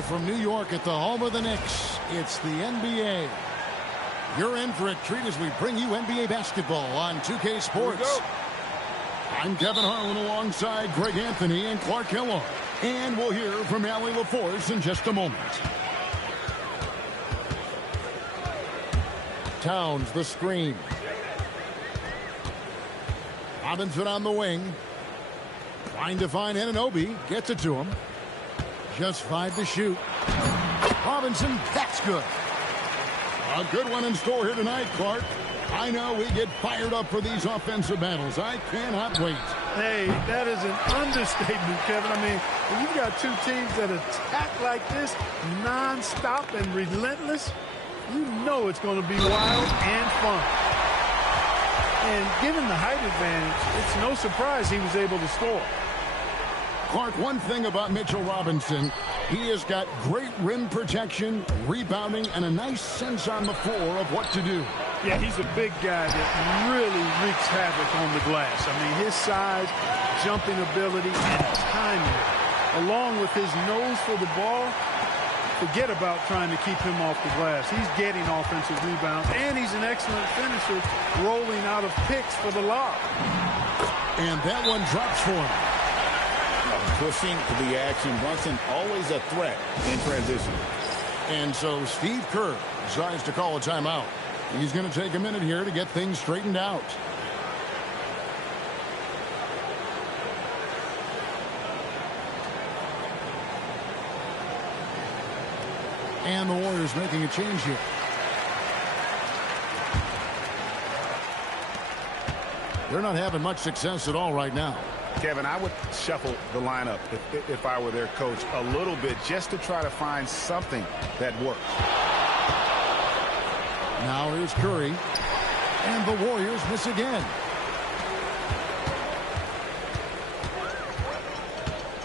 Live from New York at the home of the Knicks, it's the NBA. You're in for a treat as we bring you NBA basketball on 2K Sports. I'm Kevin Harlan alongside Greg Anthony and Clark Kellogg. And we'll hear from Allie LaForce in just a moment. Towns the screen. Robinson on the wing. Trying to find Anunoby. Gets it to him. Just 5 to shoot. Robinson, that's good. A good one in store here tonight, Clark. I know we get fired up for these offensive battles. I cannot wait. Hey, that is an understatement, Kevin. I mean, when you've got two teams that attack like this, nonstop and relentless, you know it's going to be wild and fun. And given the height advantage, it's no surprise he was able to score. Clark, one thing about Mitchell Robinson, he has got great rim protection, rebounding, and a nice sense on the floor of what to do. Yeah, he's a big guy that really wreaks havoc on the glass. I mean, his size, jumping ability, and timing, along with his nose for the ball, forget about trying to keep him off the glass. He's getting offensive rebounds, and he's an excellent finisher, rolling out of picks for the lob. And that one drops for him. Pushing to the action. Brunson always a threat in transition. And so Steve Kerr decides to call a timeout. He's going to take a minute here to get things straightened out. And the Warriors making a change here. They're not having much success at all right now. Kevin, I would shuffle the lineup if I were their coach a little bit just to try to find something that works. Now here's Curry. And the Warriors miss again.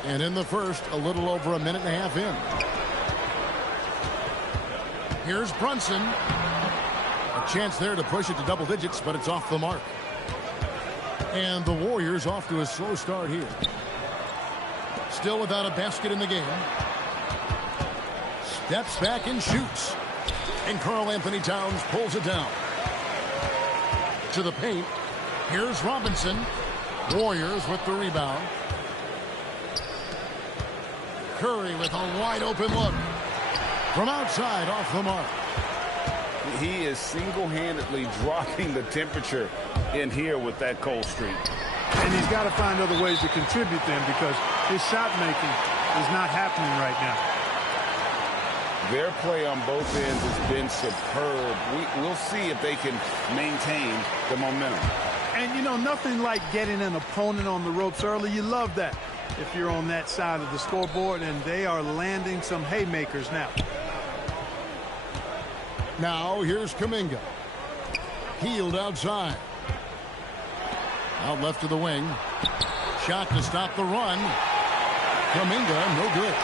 And in the first, a little over a minute and a half in. Here's Brunson. A chance there to push it to double digits, but it's off the mark. And the Warriors off to a slow start here. Still without a basket in the game. Steps back and shoots. And Karl Anthony Towns pulls it down. To the paint. Here's Robinson. Warriors with the rebound. Curry with a wide open look. From outside, off the mark. He is single-handedly dropping the temperature in here with that cold streak. And he's got to find other ways to contribute them because his shot making is not happening right now. Their play on both ends has been superb. We'll see if they can maintain the momentum. And, you know, nothing like getting an opponent on the ropes early. You love that if you're on that side of the scoreboard, and they are landing some haymakers now. Now here's Kuminga. Healed outside. Out left to the wing. Shot to stop the run. Kuminga, no good.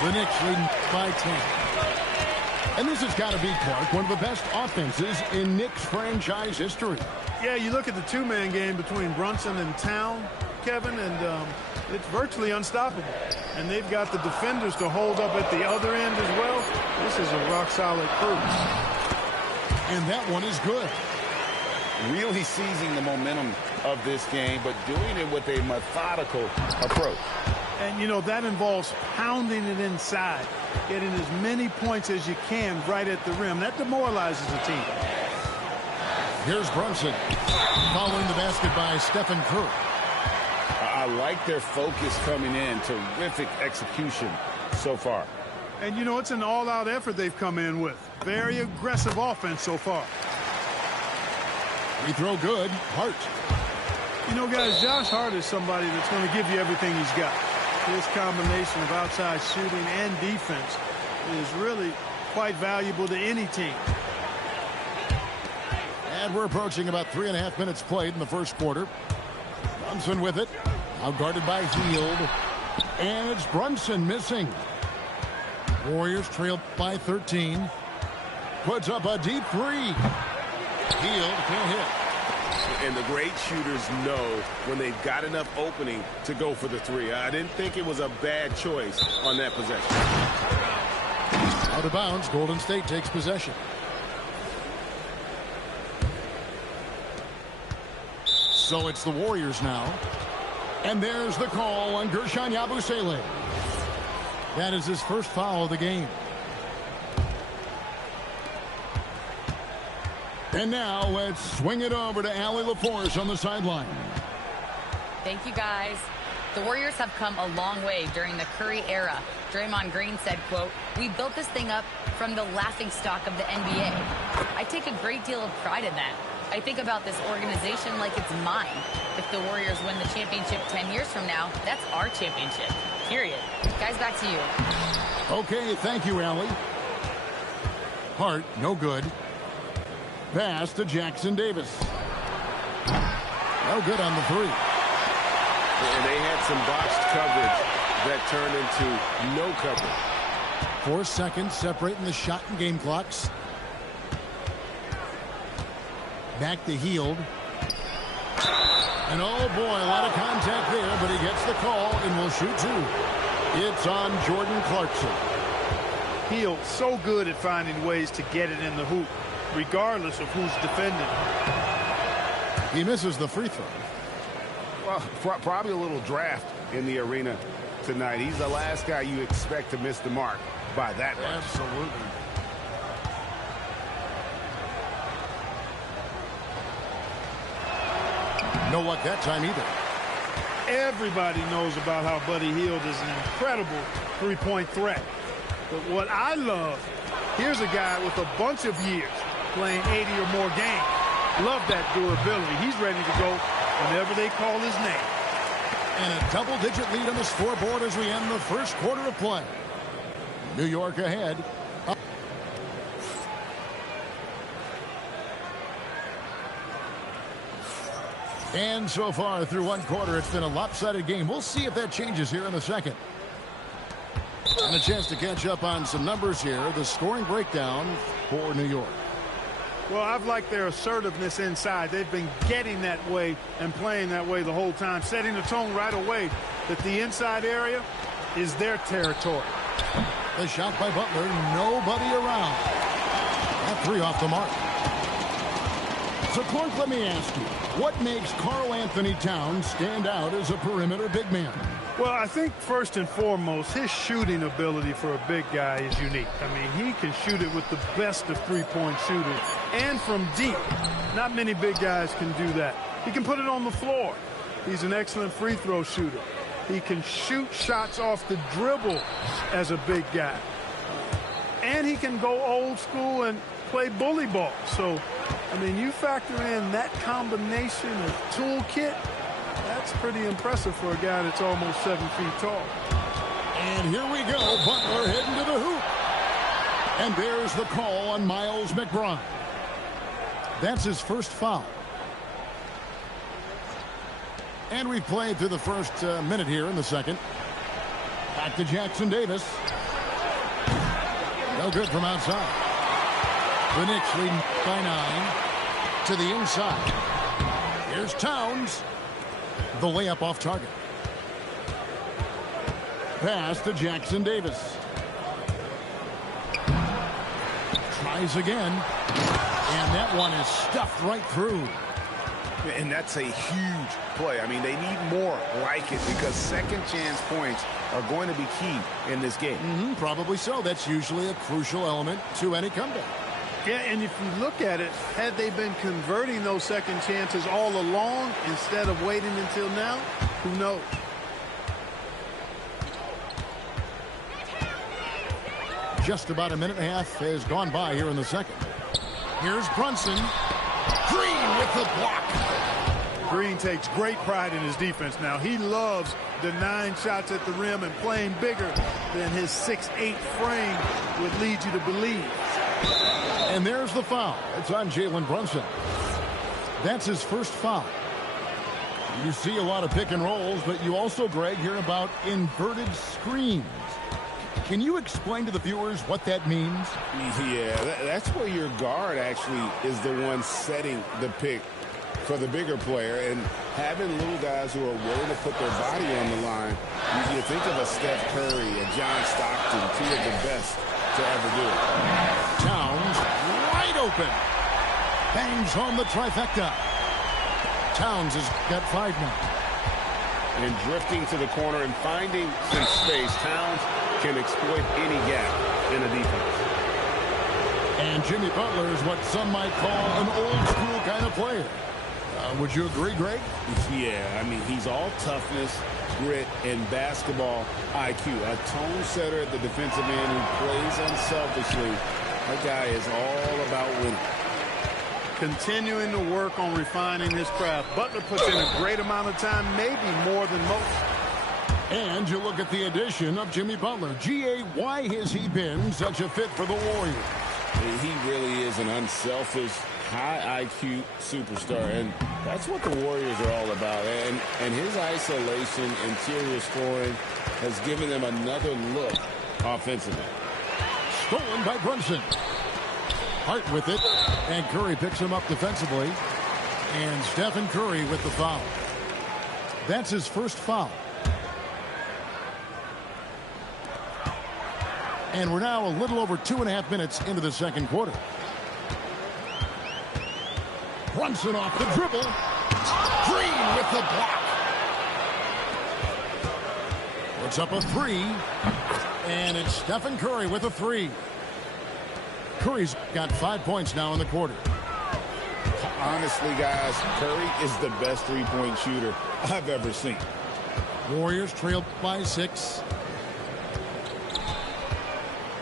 The Knicks lead by 10. And this has got to be, Clark, one of the best offenses in Knicks franchise history. Yeah, you look at the two-man game between Brunson and Town, Kevin, and it's virtually unstoppable. And they've got the defenders to hold up at the other end as well. This is a rock-solid crew. And that one is good. Really seizing the momentum of this game, but doing it with a methodical approach. And, you know, that involves pounding it inside, getting as many points as you can right at the rim. That demoralizes the team. Here's Brunson. Following the basket by Stephen Curry. I like their focus coming in. Terrific execution so far. And, you know, it's an all-out effort they've come in with. Very aggressive offense so far. Free throw good. Hart. You know, guys, Josh Hart is somebody that's going to give you everything he's got. His combination of outside shooting and defense is really quite valuable to any team. And we're approaching about 3.5 minutes played in the first quarter. Brunson with it. Now guarded by Hield. And it's Brunson missing. Warriors trailed by 13. Puts up a deep three. Hield can't hit. And the great shooters know when they've got enough opening to go for the three. I didn't think it was a bad choice on that possession. Out of bounds, Golden State takes possession. So it's the Warriors now. And there's the call on Gershon Yabusele. That is his first foul of the game. And now let's swing it over to Allie LaForce on the sideline. Thank you, guys. The Warriors have come a long way during the Curry era. Draymond Green said, quote, "We built this thing up from the laughingstock of the NBA." I take a great deal of pride in that. I think about this organization like it's mine. If the Warriors win the championship 10 years from now, that's our championship, period. Guys, back to you. Okay, thank you, Allie. Hart, no good. Pass to Jackson Davis. No good on the three. And they had some boxed coverage that turned into no coverage. 4 seconds separating the shot and game clocks. Back to Hield. And oh boy, a lot of contact there, but he gets the call and will shoot two. It's on Jordan Clarkson. Hield so good at finding ways to get it in the hoop, regardless of who's defending. He misses the free throw. Well, probably a little draft in the arena tonight. He's the last guy you expect to miss the mark by that much. Absolutely. No luck that time either. Everybody knows about how Buddy Hield is an incredible three-point threat. But what I love, here's a guy with a bunch of years playing 80 or more games. Love that durability. He's ready to go whenever they call his name. And a double-digit lead on the scoreboard as we end the first quarter of play. New York ahead. And so far through one quarter, it's been a lopsided game. We'll see if that changes here in the second. And a chance to catch up on some numbers here. The scoring breakdown for New York. Well, I've liked their assertiveness inside. They've been getting that way and playing that way the whole time, setting the tone right away that the inside area is their territory. The shot by Butler, nobody around. That three off the mark. So, Clark, let me ask you, what makes Karl Anthony Towns stand out as a perimeter big man? Well, I think first and foremost, his shooting ability for a big guy is unique. I mean, he can shoot it with the best of three-point shooters and from deep. Not many big guys can do that. He can put it on the floor. He's an excellent free throw shooter. He can shoot shots off the dribble as a big guy. And he can go old school and play bully ball. So, I mean, you factor in that combination of toolkit, that's pretty impressive for a guy that's almost 7 feet tall. And here we go. Butler heading to the hoop. And there's the call on Miles McBride. That's his first foul. And we've played through the first minute here in the second. Back to Jackson Davis. No good from outside. The Knicks lead by 9 to the inside. Here's Towns. The layup off target. Pass to Jackson Davis. Tries again. And that one is stuffed right through. And that's a huge play. I mean, they need more like it because second chance points are going to be key in this game. Probably so. That's usually a crucial element to any comeback. Yeah, and if you look at it, had they been converting those second chances all along instead of waiting until now, who knows? Just about a minute and a half has gone by here in the second. Here's Brunson. Green with the block. Green takes great pride in his defense now. He loves denying shots at the rim and playing bigger than his 6'8" frame would lead you to believe. And there's the foul. It's on Jalen Brunson. That's his first foul. You see a lot of pick and rolls, but you also, Greg, hear about inverted screens. Can you explain to the viewers what that means? Yeah, that's where your guard actually is the one setting the pick for the bigger player, and having little guys who are willing to put their body on the line, you think of a Steph Curry, a John Stockton, two of the best to ever do it. Towns wide open. Bangs home the trifecta. Towns has got 5 now. And drifting to the corner and finding some space, Towns can exploit any gap in a defense. And Jimmy Butler is what some might call an old-school kind of player. Would you agree, Greg? Yeah, I mean, he's all toughness, grit, and basketball IQ. A tone setter at the defensive end who plays unselfishly. That guy is all about winning. Continuing to work on refining his craft. Butler puts in a great amount of time, maybe more than most. And you look at the addition of Jimmy Butler. G.A., why has he been such a fit for the Warriors? He really is an unselfish, high IQ superstar, and that's what the Warriors are all about. And his isolation, interior scoring, has given them another look offensively. Stolen by Brunson. Hart with it, and Curry picks him up defensively. And Stephen Curry with the foul. That's his first foul. And we're now a little over 2.5 minutes into the second quarter. Brunson off the dribble. Green with the block. Puts up a 3. And it's Stephen Curry with a 3. Curry's got 5 points now in the quarter. Honestly, guys, Curry is the best three-point shooter I've ever seen. Warriors trailed by 6.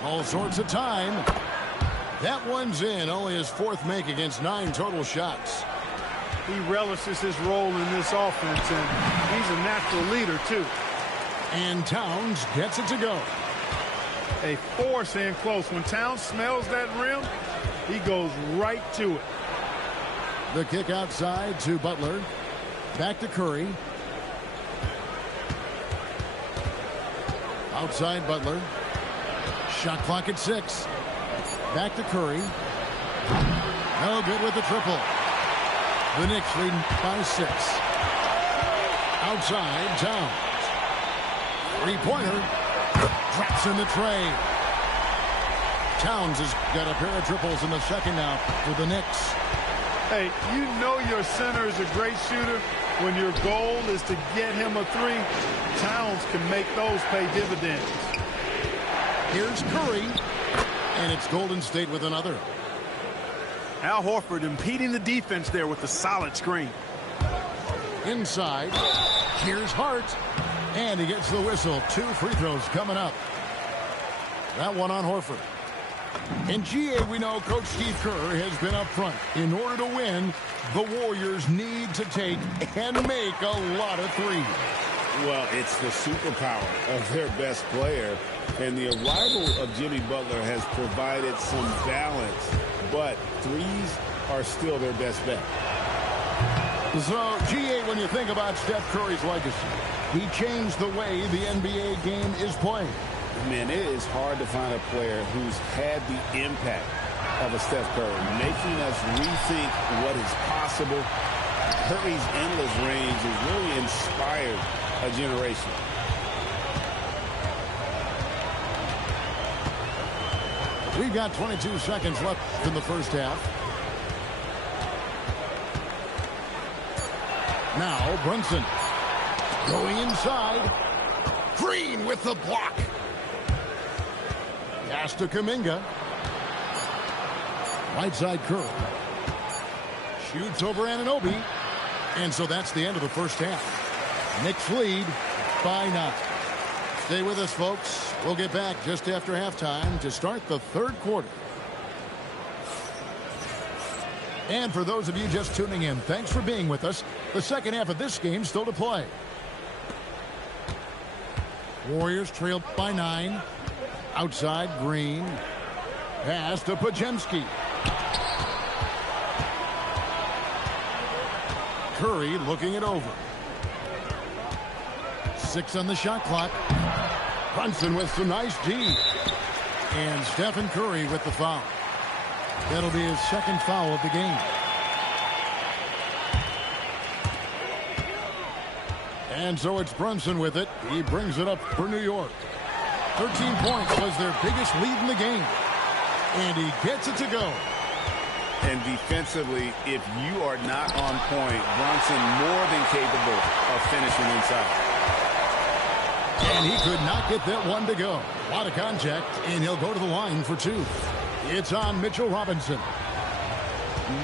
All sorts of time. That one's in. Only his 4th make against 9 total shots. He relishes his role in this offense, and he's a natural leader, too. And Towns gets it to go. A force in close. When Towns smells that rim, he goes right to it. The kick outside to Butler. Back to Curry. Outside Butler. Shot clock at 6. Back to Curry. No good with the triple. The Knicks leading by 6. Outside Towns. 3-pointer. Drops in the tray. Towns has got a pair of triples in the second now for the Knicks. Hey, you know your center is a great shooter. When your goal is to get him a 3, Towns can make those pay dividends. Here's Curry, and it's Golden State with another. Al Horford impeding the defense there with a solid screen. Inside, here's Hart, and he gets the whistle. 2 free throws coming up. That one on Horford. In GA, we know Coach Steve Kerr has been up front. In order to win, the Warriors need to take and make a lot of threes. Well, it's the superpower of their best player, and the arrival of Jimmy Butler has provided some balance, but threes are still their best bet. So, GA, when you think about Steph Curry's legacy, he changed the way the NBA game is played. Man, it is hard to find a player who's had the impact of a Steph Curry, making us rethink what is possible. Curry's endless range has really inspired a generation. We've got 22 seconds left in the first half. Now Brunson going inside. Green with the block. Pass to Kuminga. Right side Curry. Shoots over Anunoby. And so that's the end of the first half. Knicks lead by 9. Stay with us, folks. We'll get back just after halftime to start the third quarter. And for those of you just tuning in, thanks for being with us. The second half of this game still to play. Warriors trailed by 9. Outside, Green. Pass to Podziemski. Curry looking it over. 6 on the shot clock. Brunson with some nice D. And Stephen Curry with the foul. That'll be his second foul of the game. And so it's Brunson with it. He brings it up for New York. 13 points was their biggest lead in the game. And he gets it to go. And defensively, if you are not on point, Brunson more than capable of finishing inside. And he could not get that one to go. A lot of contact, and he'll go to the line for two. It's on Mitchell Robinson.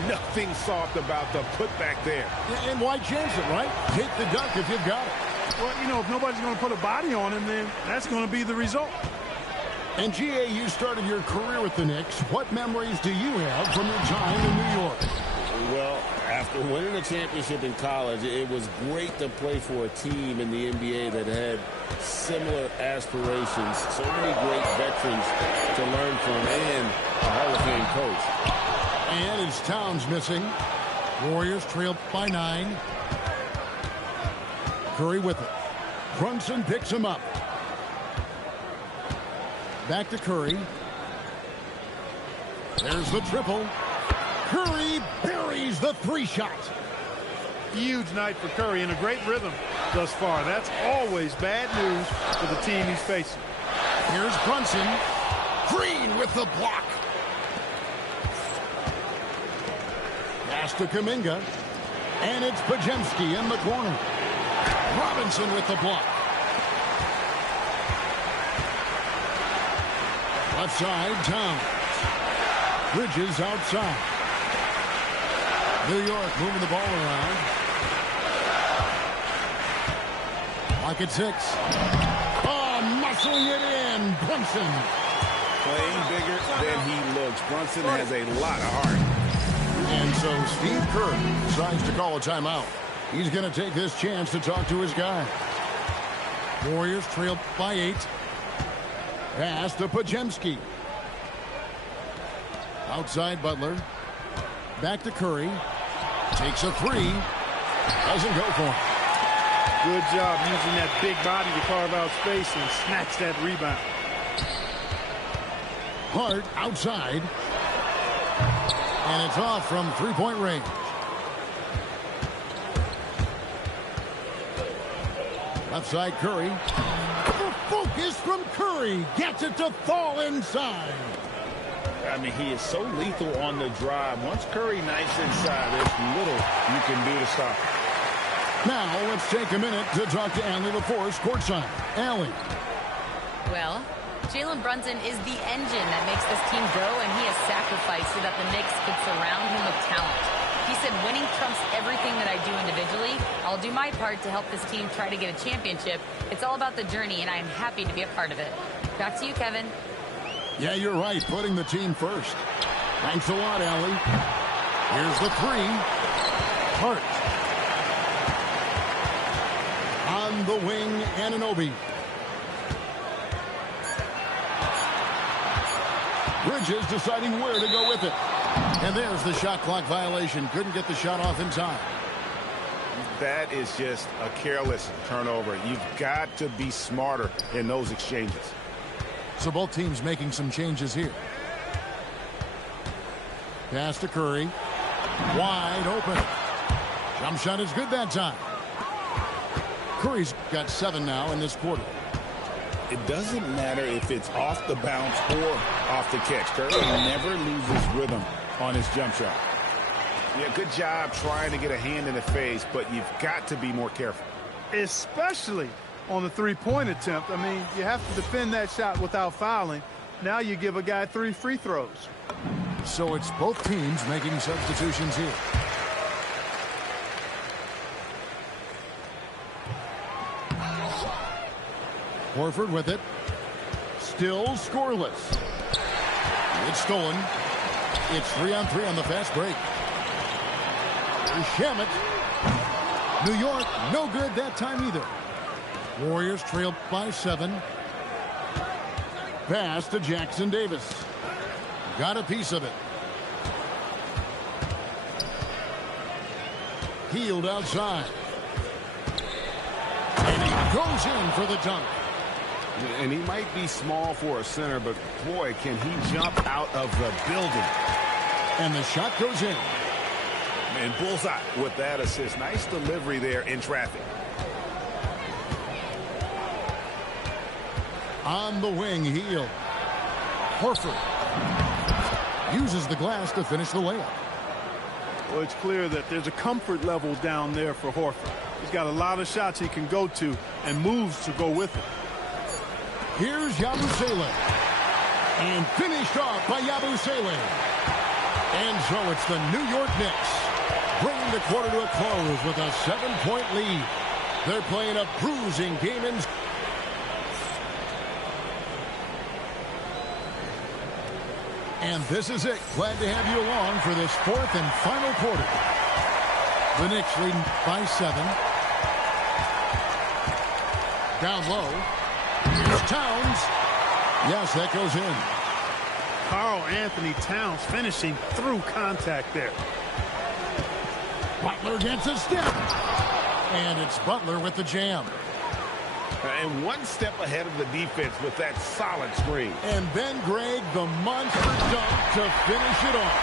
Nothing soft about the putback there. And why chance it, right? Take the dunk if you've got it. Well, you know, if nobody's going to put a body on him, then that's going to be the result. And G.A., you started your career with the Knicks. What memories do you have from your time in New York? Well, after winning a championship in college, it was great to play for a team in the NBA that had similar aspirations. So many great veterans to learn from and a Hall of Fame coach. And it's Towns missing. Warriors trail by 9. Curry with it. Brunson picks him up. Back to Curry. There's the triple. Curry buries the 3-shot. Huge night for Curry and a great rhythm thus far. That's always bad news for the team he's facing. Here's Brunson. Green with the block. Pass to Kuminga. And it's Pajemski in the corner. Robinson with the block. Left side, Towns. Bridges outside. New York moving the ball around. Lock at 6. Oh, muscling it in. Brunson. Playing bigger than he looks. Brunson has a lot of heart. And so Steve Kerr decides to call a timeout. He's going to take this chance to talk to his guys. Warriors trail by 8. Pass to Pajemski. Outside Butler. Back to Curry. Takes a 3. Doesn't go for him. Good job using that big body to carve out space and snatch that rebound. Hart outside. And it's off from 3-point range. Left side Curry. The focus from Curry. Gets it to fall inside. I mean, he is so lethal on the drive. Once Curry knifes inside, there's little you can do to stop him. Now, let's take a minute to talk to Allie LaForce courtside. Allie. Well, Jalen Brunson is the engine that makes this team go, and he has sacrificed so that the Knicks could surround him with talent. He said winning trumps everything that I do individually. I'll do my part to help this team try to get a championship. It's all about the journey, and I am happy to be a part of it. Back to you, Kevin. Yeah, you're right. Putting the team first. Thanks a lot, Allie. Here's the 3. Hart. On the wing, Anunoby. Bridges deciding where to go with it. And there's the shot clock violation. Couldn't get the shot off in time. That is just a careless turnover. You've got to be smarter in those exchanges. So both teams making some changes here. Pass to Curry. Wide open. Jump shot is good that time. Curry's got 7 now in this quarter. It doesn't matter if it's off the bounce or off the catch. Curry never loses rhythm on his jump shot. Yeah, good job trying to get a hand in the face, but you've got to be more careful. Especially on the 3-point attempt. I mean, you have to defend that shot without fouling. Now you give a guy 3 free throws. So it's both teams making substitutions here. Horford with it. Still scoreless. It's stolen. It's 3-on-3 on the fast break. Here's Shamet. New York, no good that time either. Warriors trail by 7. Pass to Jackson Davis. Got a piece of it. Healed outside. And he goes in for the dunk. And he might be small for a center, but boy, can he jump out of the building. And the shot goes in. And bullseye with that assist. Nice delivery there in traffic. On the wing, Heel. Horford uses the glass to finish the layup. Well, it's clear that there's a comfort level down there for Horford. He's got a lot of shots he can go to and moves to go with it. Here's Yabusele. And finished off by Yabusele. And so it's the New York Knicks bringing the quarter to a close with a 7-point lead. They're playing a bruising game in. And this is it. Glad to have you along for this fourth and final quarter. The Knicks leading by 7. Down low. Here's Towns. Yes, that goes in. Karl Anthony Towns finishing through contact there. Butler gets a step. And it's Butler with the jam. And one step ahead of the defense with that solid screen. And then, Greg, the monster dunk to finish it off.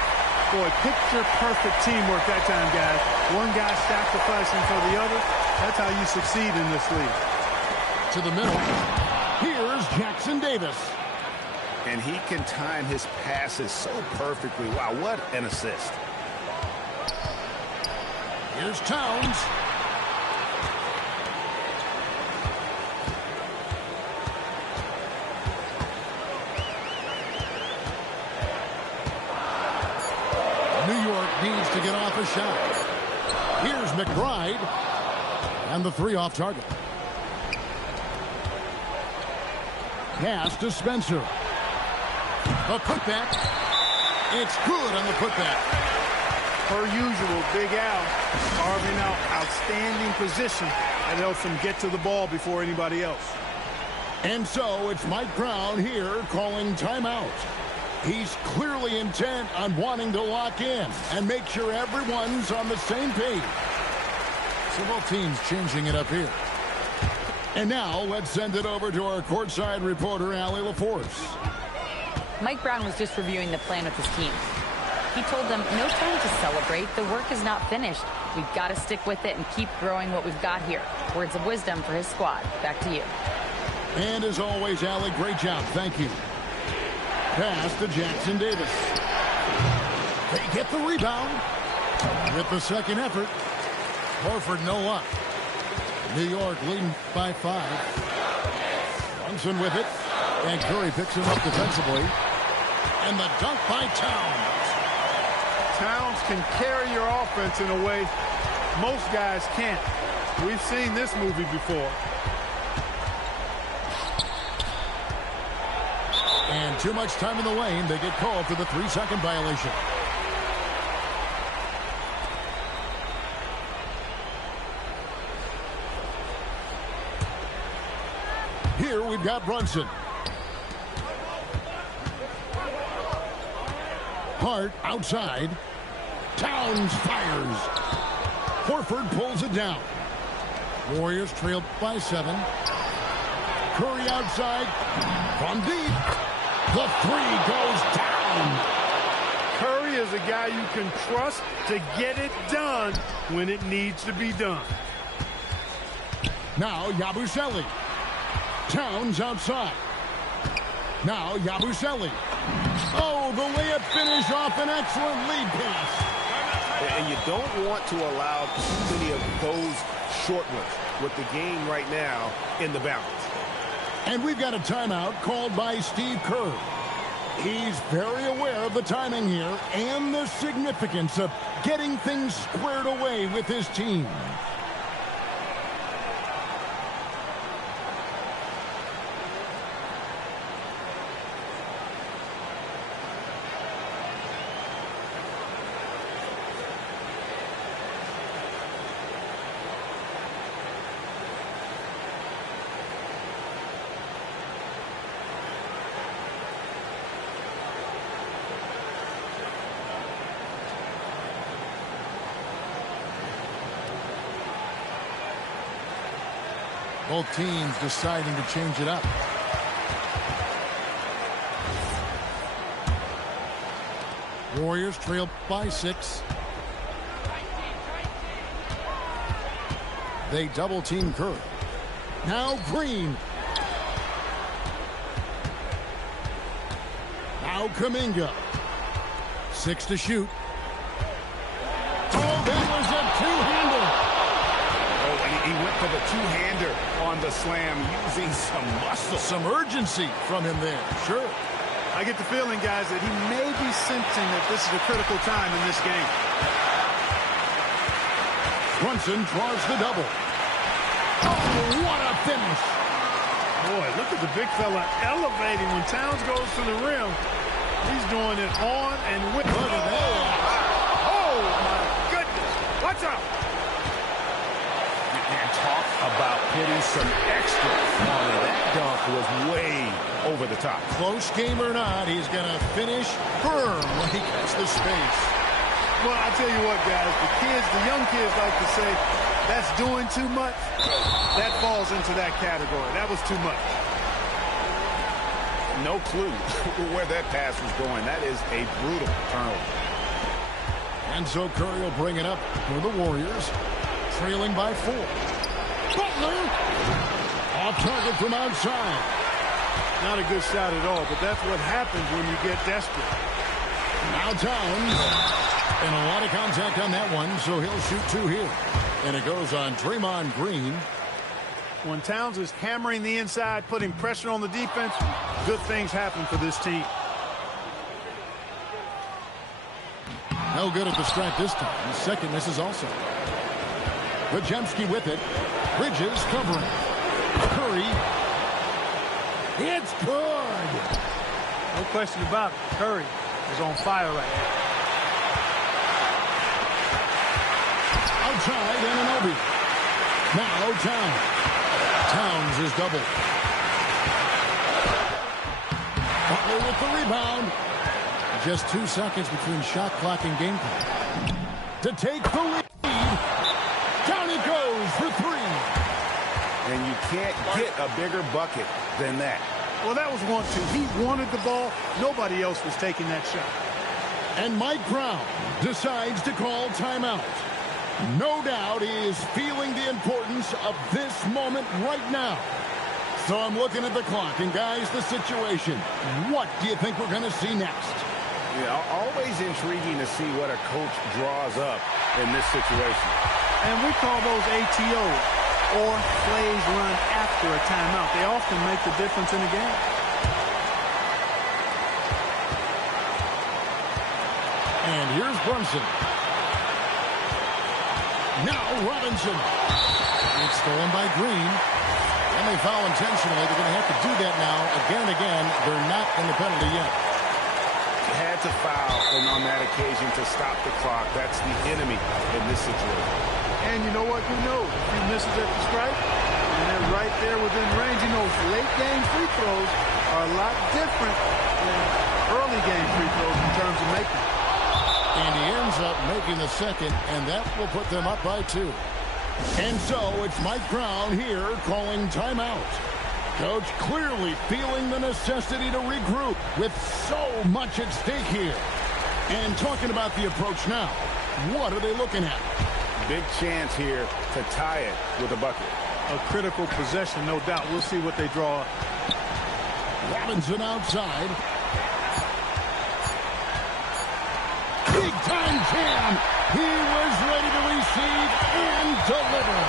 Boy, picture-perfect teamwork that time, guys. One guy sacrificing for the other. That's how you succeed in this league. To the middle. Here's Jackson Davis. And he can time his passes so perfectly. Wow, what an assist. Here's Towns. New York needs to get off a shot. Here's McBride. And the 3 off target. Pass to Spencer. A putback. It's good on the putback. Per usual, Big Al carving out outstanding position that helps him get to the ball before anybody else. And so it's Mike Brown here calling timeout. He's clearly intent on wanting to lock in and make sure everyone's on the same page. So both teams changing it up here. And now let's send it over to our courtside reporter, Allie LaForce. Mike Brown was just reviewing the plan with his team. He told them, no time to celebrate. The work is not finished. We've got to stick with it and keep growing what we've got here. Words of wisdom for his squad. Back to you. And as always, Allie, great job. Thank you. Pass to Jackson Davis. They get the rebound. With the second effort. Horford no luck. New York leading by 5. Brunson with it. And Curry picks him up defensively. And the dunk by Towns. Towns can carry your offense in a way most guys can't. We've seen this movie before. And too much time in the lane. They get called for the 3-second violation. Here we've got Brunson. Hart outside. Towns fires. Horford pulls it down. Warriors trailed by 7. Curry outside. From deep. The 3 goes down. Curry is a guy you can trust to get it done when it needs to be done. Now Yabusele. Towns outside. Now Yabusele. Oh, the layup finish off an excellent lead pass. And you don't want to allow too many of those short ones with the game right now in the balance. And we've got a timeout called by Steve Kerr. He's very aware of the timing here and the significance of getting things squared away with his team. Both teams deciding to change it up. Warriors trail by 6. They double team Curry. Now Green. Now Kuminga. 6 to shoot. Oh, that was a two-hander. Oh, and he went for the two-hander on the slam using some muscle. Some urgency from him there. Sure. I get the feeling, guys, that he may be sensing that this is a critical time in this game. Brunson draws the double. Oh, what a finish. Boy, look at the big fella elevating when Towns goes to the rim. He's doing it on and with. Look at that. Oh, my goodness. Watch out. And talk about putting some extra on it. That dunk was way over the top. Close game or not, he's going to finish firm when he gets the space. Well, I tell you what, guys, the young kids like to say, that's doing too much. That falls into that category. That was too much. No clue where that pass was going. That is a brutal turnover. And so Curry will bring it up for the Warriors, trailing by 4. Butler, off target from outside. Not a good shot at all, but that's what happens when you get desperate. Now Towns, and a lot of contact on that one, so he'll shoot 2 here. And it goes on Draymond Green. When Towns is hammering the inside, putting pressure on the defense, good things happen for this team. No good at the strike this time. The second misses also. Podziemski with it. Bridges covering. Curry. It's good. No question about it. Curry is on fire right now. Outside, Anunoby. Now Towns. Towns is doubled. Butler with the rebound. Just 2 seconds between shot clock and game clock. To take the lead. Down it goes for 3. And you can't get a bigger bucket than that. Well, that was 1-2. He wanted the ball. Nobody else was taking that shot. And Mike Brown decides to call timeout. No doubt he is feeling the importance of this moment right now. So I'm looking at the clock, and guys, the situation. What do you think we're going to see next? Yeah, always intriguing to see what a coach draws up in this situation. And we call those ATOs, or plays run after a timeout. They often make the difference in a game. And here's Brunson. Now Robinson. It's stolen by Green. And they foul intentionally. They're going to have to do that now again and again. They're not in the penalty yet. Had to foul and on that occasion to stop the clock. That's the enemy in this situation. And you know what? Who knows? If he misses at the strike, and they're right there within range. You know, late game free throws are a lot different than early game free throws in terms of making. And he ends up making the second, and that will put them up by 2. And so it's Mike Brown here calling timeout. Coach clearly feeling the necessity to regroup with so much at stake here. And talking about the approach now, what are they looking at? Big chance here to tie it with a bucket. A critical possession, no doubt. We'll see what they draw up. Robinson outside. Big time jam. He was ready to receive and deliver.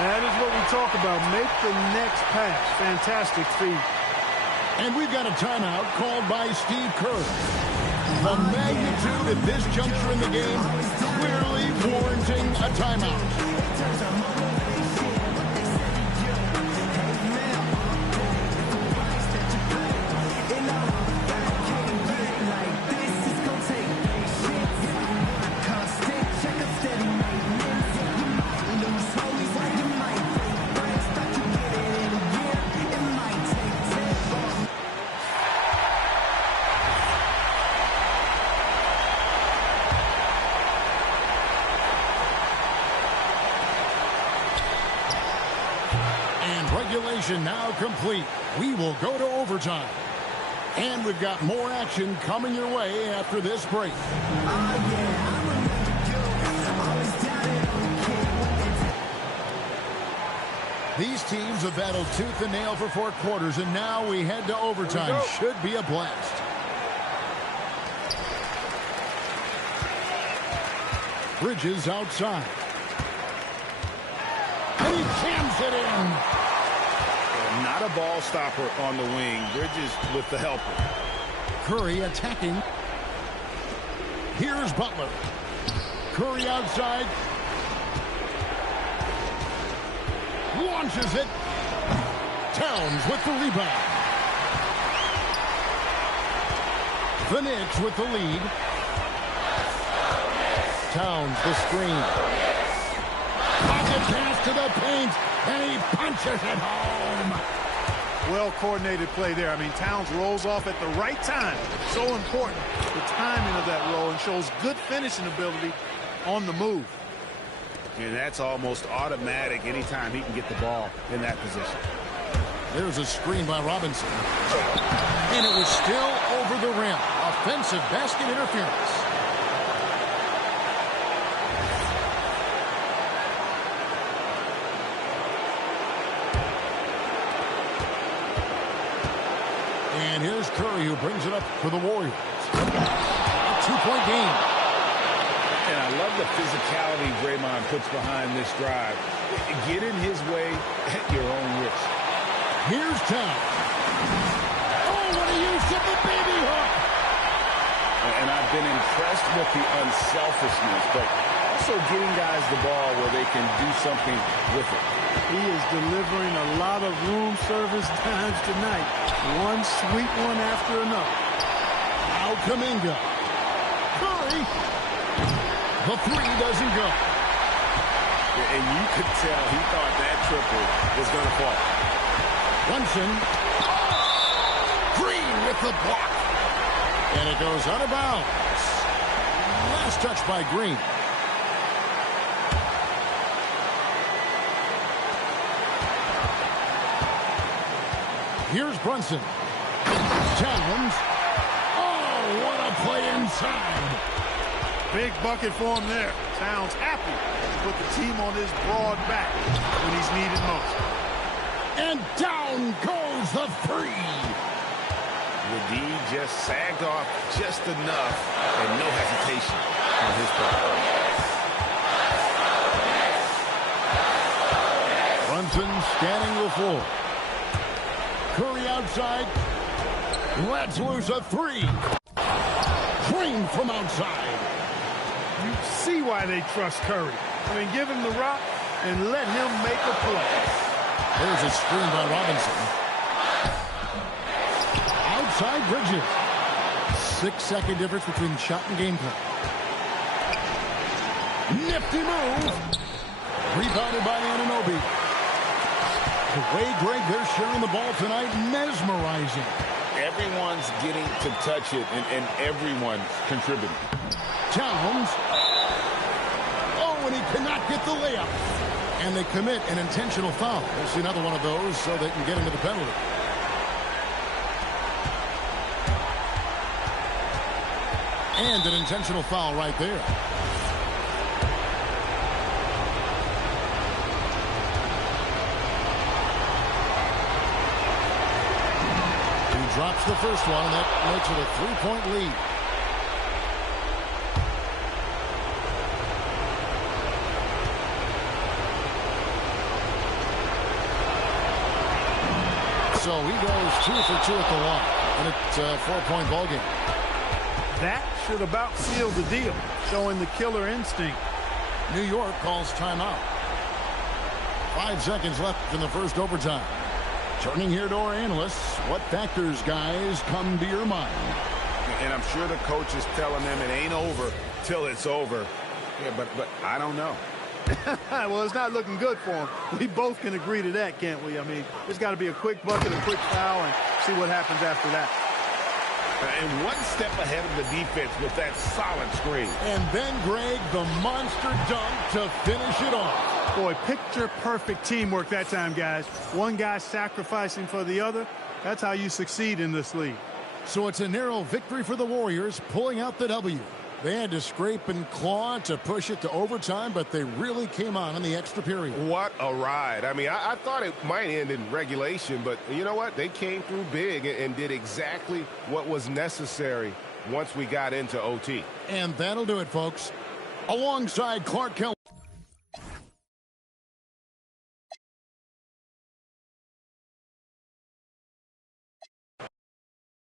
That is what we talk about. Make the next pass. Fantastic feed. And we've got a timeout called by Steve Kerr. The magnitude at this juncture in the game clearly warranting a timeout. Regulation now complete. We will go to overtime. And we've got more action coming your way after this break. These teams have battled tooth and nail for 4 quarters, and now we head to overtime. Should be a blast. Bridges outside. And he jams it in. Not a ball stopper on the wing. Bridges with the helper. Curry attacking. Here's Butler. Curry outside. Launches it. Towns with the rebound. The Knicks with the lead. Towns the screen. Pocket pass to the paint. And he punches it home. Well-coordinated play there. I mean, Towns rolls off at the right time. So important, the timing of that roll, and shows good finishing ability on the move. And that's almost automatic anytime he can get the ball in that position. There's a screen by Robinson. And it was still over the rim. Offensive basket interference. And here's Curry, who brings it up for the Warriors. A two-point game. And I love the physicality Draymond puts behind this drive. Get in his way at your own risk. Here's Towns. Oh, what a use of the baby hook. And I've been impressed with the unselfishness, but also getting guys the ball where they can do something with it. He is delivering a lot of room service times tonight. One sweet one after another. Now Kuminga. Curry. The three doesn't go. And you could tell he thought that triple was going to fall. Brunson. Green with the block. And it goes out of bounds. Last touch by Green. Here's Brunson. Towns. Oh, what a play inside. Big bucket for him there. Towns happy to put the team on his broad back when he's needed most. And down goes the three. The D just sagged off just enough and no hesitation on his part. Brunson scanning the floor. Curry outside. Lets loose a three. Green from outside. You see why they trust Curry. I mean, give him the rock and let him make a play. There's a screen by Robinson. Outside Bridges. 6-second difference between shot and gameplay. Nifty move. Rebounded by Anunoby. The way, Greg, they're sharing the ball tonight, mesmerizing. Everyone's getting to touch it, and everyone's contributing. Towns. Oh, and he cannot get the layup. And they commit an intentional foul. We'll see another one of those so they can get into the penalty. And an intentional foul right there. He drops the first one, and that makes it a three-point lead. So he goes 2 for 2 at the line, and it's a 4-point ball game. That should about seal the deal, showing the killer instinct. New York calls timeout. 5 seconds left in the first overtime. Turning here to our analysts, what factors, guys, come to your mind? And I'm sure the coach is telling them it ain't over till it's over. Yeah, but I don't know. Well, it's not looking good for him. We both can agree to that, can't we? I mean, there's got to be a quick bucket, a quick foul, and see what happens after that. And one step ahead of the defense with that solid screen. And then, Greg, the monster dunk to finish it off. Boy, picture-perfect teamwork that time, guys. One guy sacrificing for the other. That's how you succeed in this league. So it's a narrow victory for the Warriors, pulling out the W. They had to scrape and claw to push it to overtime, but they really came on in the extra period. What a ride. I mean, I thought it might end in regulation, but you know what? They came through big and did exactly what was necessary once we got into OT. And that'll do it, folks. Alongside Clark Kelly.